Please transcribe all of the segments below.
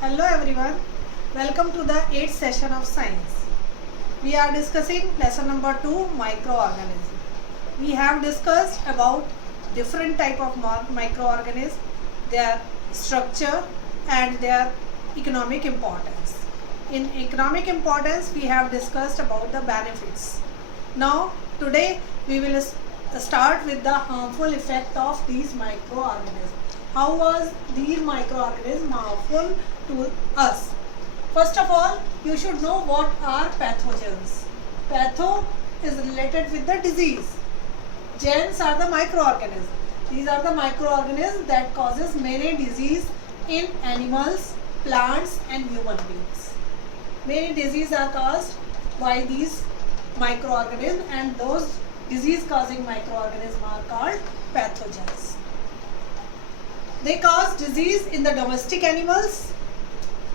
Hello everyone, welcome to the 8th session of science. We are discussing lesson number 2, microorganisms. We have discussed about different type of microorganisms, their structure and their economic importance. In economic importance, we have discussed about the benefits. Now today we will start with the harmful effect of these microorganisms. How was these microorganisms harmful to us? First of all, you should know what are pathogens. Patho is related with the disease. Gens are the microorganisms. These are the microorganisms that causes many disease in animals, plants and human beings. Many diseases are caused by these microorganisms, and those disease causing microorganisms are called pathogens. They cause disease in the domestic animals,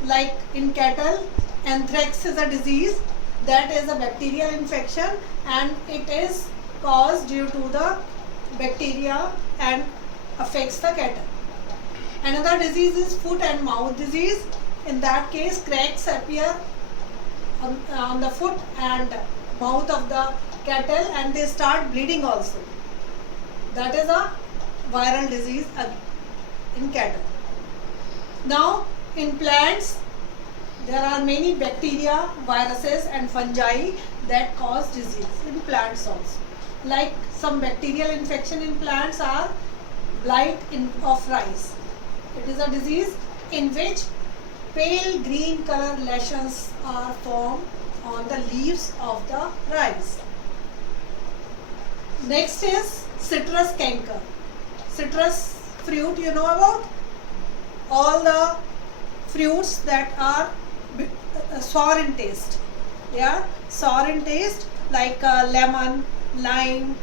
like in cattle. Anthrax is a disease that is a bacterial infection, and it is caused due to the bacteria and affects the cattle. Another disease is foot and mouth disease. In that case, cracks appear on the foot and mouth of the cattle, and they start bleeding also. That is a viral disease in cattle. Now in plants, there are many bacteria, viruses and fungi that cause disease in plants also. Like some bacterial infection in plants are blight of rice. It is a disease in which pale green color lesions are formed on the leaves of the rice. Next is citrus canker. Citrus fruit, you know about? All the fruits that are sour in taste. Yeah, sour in taste, like lemon, lime,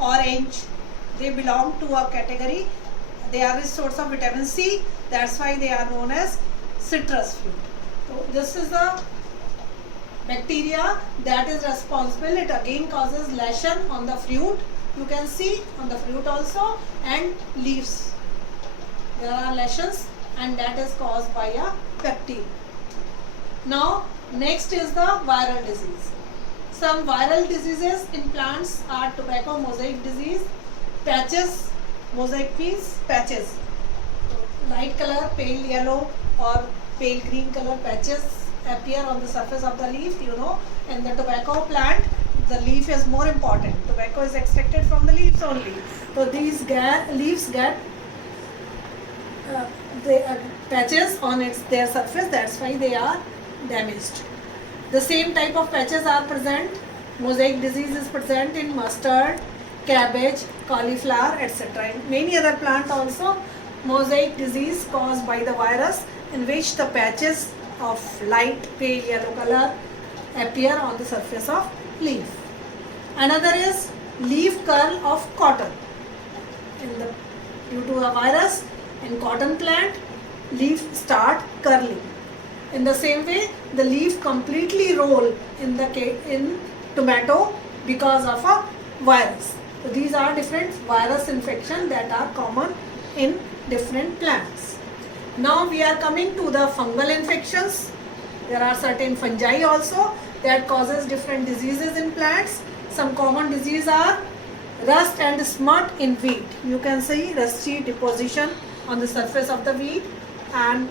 orange. They belong to a category. They are a source of vitamin C. That's why they are known as citrus fruit. So this is the bacteria that is responsible. It again causes lesion on the fruit. You can see on the fruit also, and leaves. There are lesions, and that is caused by a bacteria. Now next is the viral disease. Some viral diseases in plants are tobacco mosaic disease, patches, mosaic means patches, light color, pale yellow or pale green color patches appear on the surface of the leaf. You know, in the tobacco plant, the leaf is more important. Tobacco is extracted from the leaves only. So these leaves get patches on their surface. That's why they are damaged. The same type of patches are present. Mosaic disease is present in mustard, cabbage, cauliflower, etc. In many other plants also, mosaic disease caused by the virus, in which the patches of light pale yellow color appear on the surface of leaf. Another is leaf curl of cotton. Due to a virus in cotton plant, leaf start curling. In the same way, the leaf completely roll in tomato because of a virus. So these are different virus infections that are common in different plants. Now we are coming to the fungal infections. There are certain fungi also that causes different diseases in plants. Some common diseases are rust and smut in wheat. You can see rusty deposition on the surface of the wheat and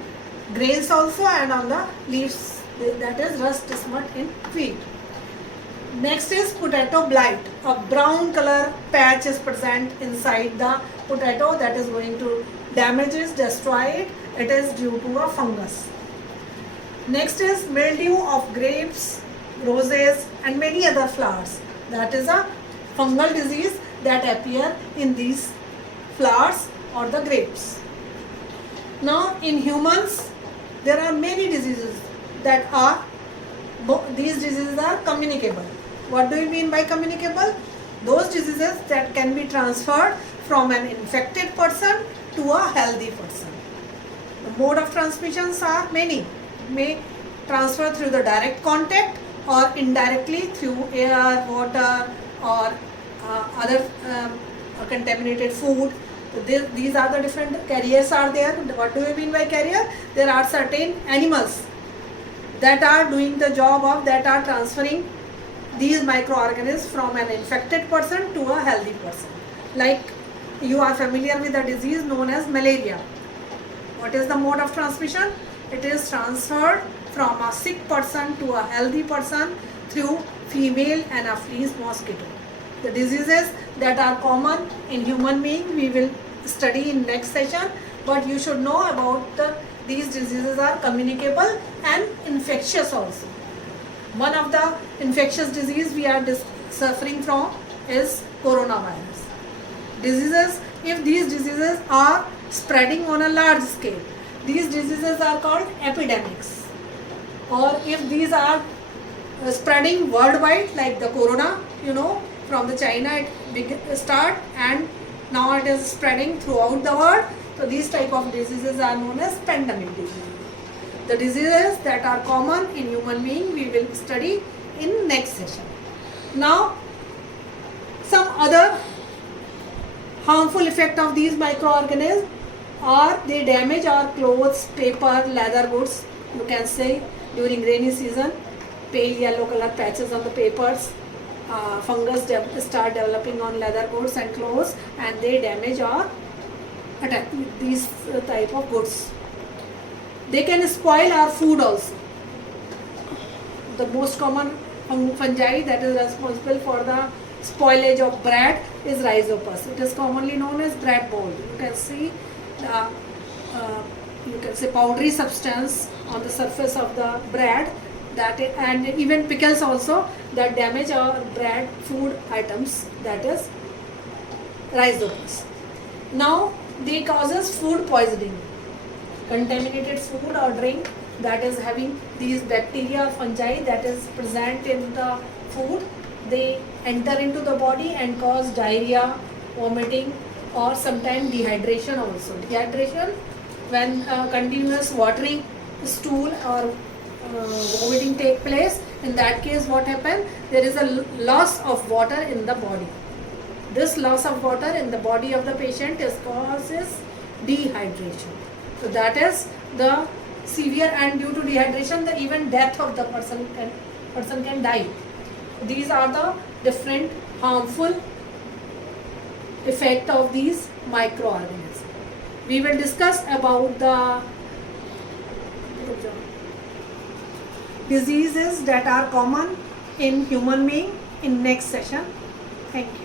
grains also, and on the leaves, that is rust smut in wheat. Next is potato blight. A brown color patch is present inside the potato that is going to damage it, destroy it. It is due to a fungus. Next is mildew of grapes, roses and many other flowers. That is a fungal disease that appear in these flowers or the grapes. Now in humans, there are many diseases that are, these diseases are communicable. What do you mean by communicable? Those diseases that can be transferred from an infected person to a healthy person. The mode of transmissions are many. May transfer through the direct contact or indirectly through air, water or other contaminated food. These are the different carriers are there. What do we mean by carrier? There are certain animals that are doing the job of, that are transferring these microorganisms from an infected person to a healthy person. Like you are familiar with a disease known as malaria. What is the mode of transmission? It is transferred from a sick person to a healthy person through female anaphylis mosquito. The diseases that are common in human being we will study in next session, but you should know about these diseases are communicable and infectious also. One of the infectious disease we are suffering from is coronavirus. Diseases, if these diseases are spreading on a large scale, these diseases are called epidemics. Or if these are spreading worldwide, like the corona, from the China it start and now it is spreading throughout the world. So these type of diseases are known as pandemic diseases. The diseases that are common in human being we will study in next session. Now some other harmful effect of these microorganisms are they damage our clothes, paper, leather goods. You can say during rainy season, pale yellow color patches on the papers, fungus start developing on leather goods and clothes, and they damage or attack these type of goods. They can spoil our food also. The most common fungi that is responsible for the spoilage of bread is Rhizopus. It is commonly known as bread mold. You can see powdery substance on the surface of the bread and even pickles also that damage our bread food items, that is Rhizopus. Now they causes food poisoning. Contaminated food or drink that is having these bacteria or fungi that is present in the food, they enter into the body and cause diarrhea, vomiting, or sometimes dehydration also. Dehydration, when continuous watering stool or vomiting take place, in that case what happens? There is a loss of water in the body. This loss of water in the body of the patient causes dehydration. So that is the severe, and due to dehydration the even death of the person can die. These are the different harmful effect of these microorganisms. We will discuss about the diseases that are common in human being in next session. Thank you.